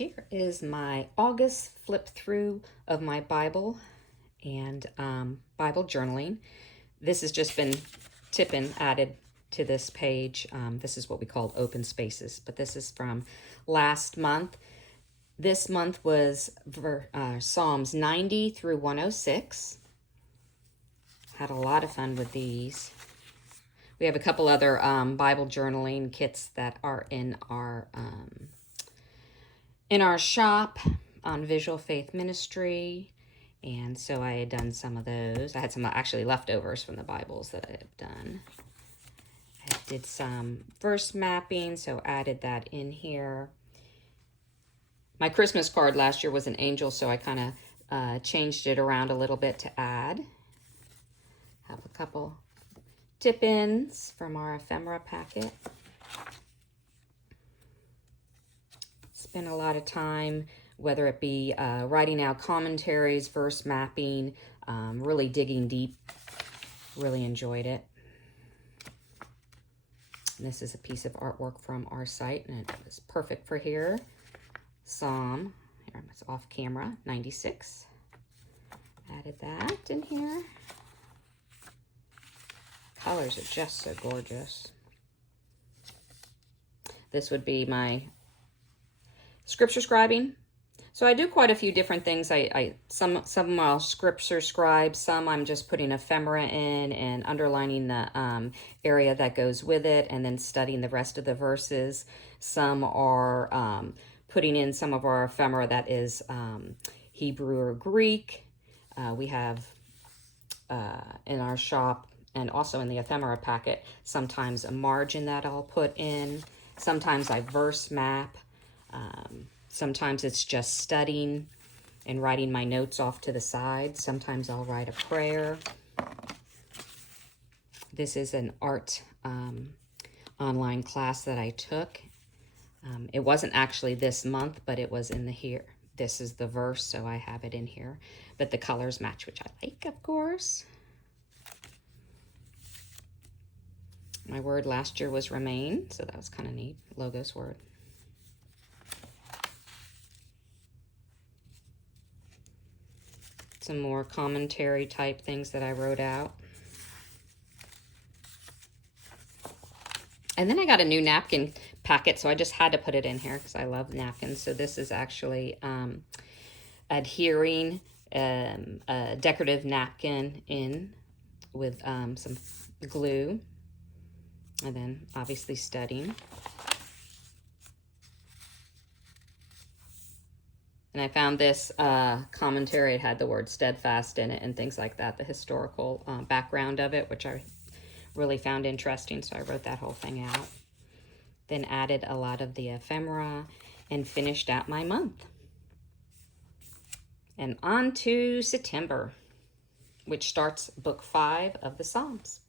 Here is my August flip through of my Bible and Bible journaling. This has just been tipping added to this page. This is what we call open spaces, but this is from last month. This month was Psalms 90 through 106. Had a lot of fun with these. We have a couple other Bible journaling kits that are in our shop on Visual Faith Ministry. And so I had done some of those. I had some actually leftovers from the Bibles that I had done. I did some verse mapping, so added that in here. My Christmas card last year was an angel, so I kind of changed it around a little bit to add. Have a couple tip-ins from our Ephemera Packet. Spent a lot of time, whether it be writing out commentaries, verse mapping, really digging deep. Really enjoyed it. And this is a piece of artwork from our site, and it was perfect for here. Psalm, here it's off camera, 96. Added that in here. Colors are just so gorgeous. This would be my scripture scribing. So I do quite a few different things. Some I'll scripture scribe, some I'm just putting ephemera in and underlining the area that goes with it and then studying the rest of the verses. Some are putting in some of our ephemera that is Hebrew or Greek. We have in our shop and also in the Ephemera Packet, sometimes a margin that I'll put in. Sometimes I verse map. Sometimes it's just studying and writing my notes off to the side. Sometimes I'll write a prayer. This is an art online class that I took. It wasn't actually this month, but it was in the here. This is the verse, so I have it in here. But the colors match, which I like, of course. My word last year was remain, so that was kind of neat. Logos word. Some more commentary type things that I wrote out. And then I got a new napkin packet, so I just had to put it in here because I love napkins. So this is actually adhering a decorative napkin in with some glue. And then obviously studying. And I found this commentary. It had the word steadfast in it and things like that, the historical background of it, which I really found interesting. So I wrote that whole thing out. Then added a lot of the ephemera and finished out my month. And on to September, which starts book 5 of the Psalms.